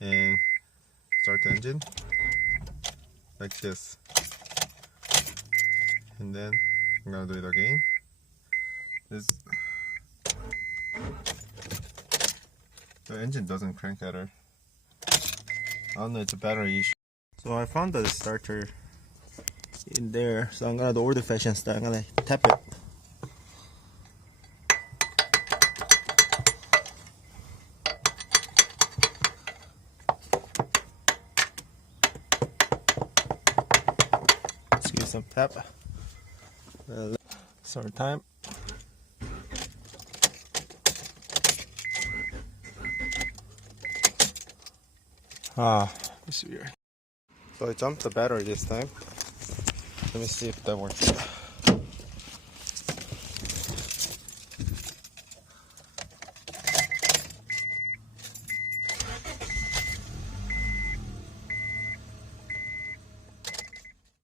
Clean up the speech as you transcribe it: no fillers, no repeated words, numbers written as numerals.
and start the engine like this, and then I'm gonna do it again. The engine doesn't crank at her. I don't know, it's a battery issue. So I found the starter in there, so I'm gonna do old fashioned style. I'm gonna tap it. Let's give some tap. Start time. It's weird. So I jumped the battery this time. Let me see if that works.